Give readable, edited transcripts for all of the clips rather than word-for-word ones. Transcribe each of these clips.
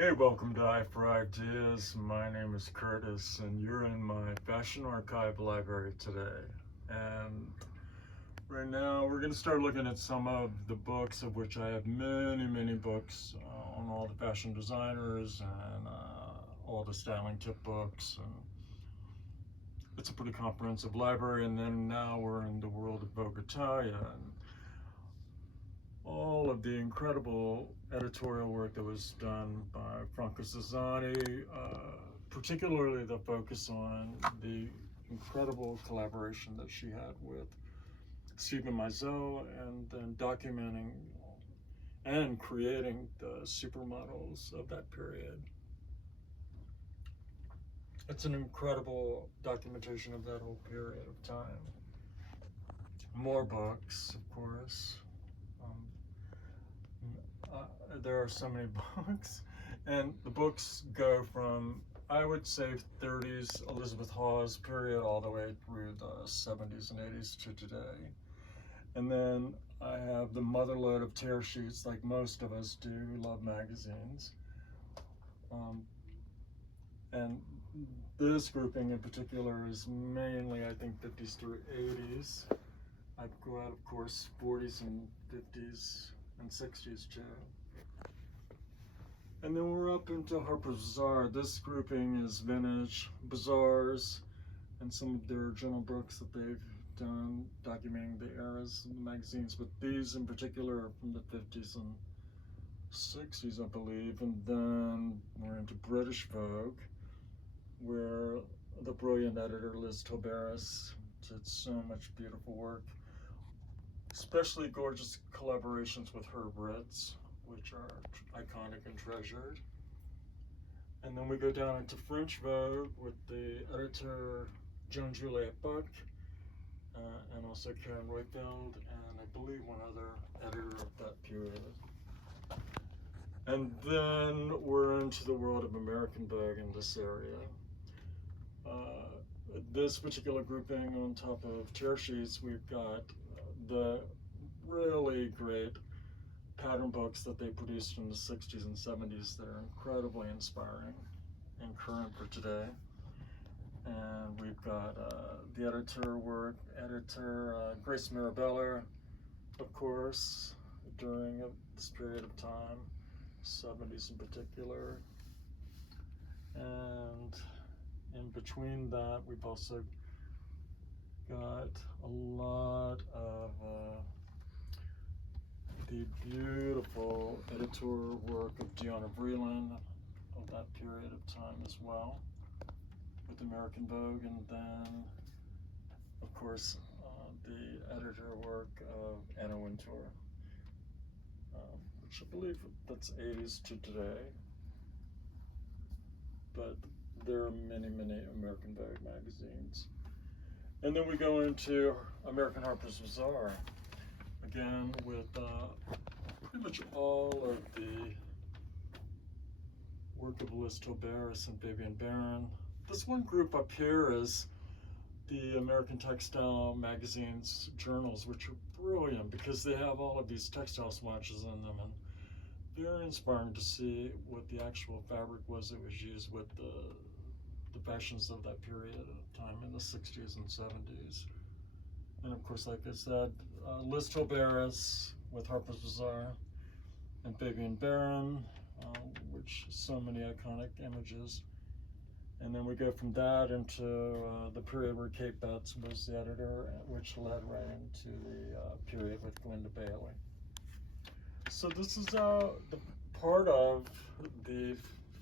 Hey, welcome to eye4ideas. My name is Curtis, and you're in my Fashion Archive library today. And right now, we're going to start looking at some of the books, of which I have many books on all the fashion designers and all the styling tip books. And it's a pretty comprehensive library. And then now we're in the world of Vogue Italia and all of the incredible editorial work that was done by Franca Zazani, particularly the focus on the incredible collaboration that she had with Stephen Meisel, and then documenting and creating the supermodels of that period. It's an incredible documentation of that whole period of time. More books, of course. There are so many books, and the books go from, I would say, 30s Elizabeth Hawes period all the way through the 70s and 80s to today. And then I have the motherload of tear sheets, like most of us do who love magazines. And this grouping in particular is mainly, I think, 50s through 80s. I go out, of course, 40s and 50s and 60s too. And then we're up into Harper's Bazaar. This grouping is vintage bazaars and some of their journal books that they've done documenting the eras of the magazines, but these in particular are from the 50s and 60s, I believe. And then we're into British Vogue, where the brilliant editor Liz Tobaris did so much beautiful work, especially gorgeous collaborations with Herb Ritts, which are iconic and treasured. And then we go down into French Vogue with the editor Joan Juliet Buck, and also Karen Royfeld, and I believe one other editor of that period. And then we're into the world of American Vogue in this area. This particular grouping, on top of tear sheets, we've got the really great pattern books that they produced in the 60s and 70s that are incredibly inspiring and current for today. And we've got the editor Grace Mirabella, of course, during this period of time, 70s in particular. And in between that, we've also got a lot of the beautiful editorial work of Deanna Vreeland of that period of time as well, with American Vogue, and then, of course, the editor work of Anna Wintour, which I believe that's 80s to today, but there are many American Vogue magazines. And then we go into American Harper's Bazaar, again with pretty much all of the work of Liz Tobaris and Vivian Barron. This one group up here is the American Textile Magazine's journals, which are brilliant because they have all of these textile swatches in them, and very inspiring to see what the actual fabric was that was used with the fashions of that period of time in the 60s and 70s. And of course, like I said, Liz Tobaris with Harper's Bazaar, and Vivian Barron, which so many iconic images. And then we go from that into the period where Kate Betts was the editor, which led right into the period with Glinda Bailey. So this is the part of the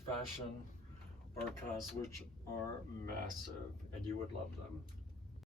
fashion archives, which are massive, and you would love them.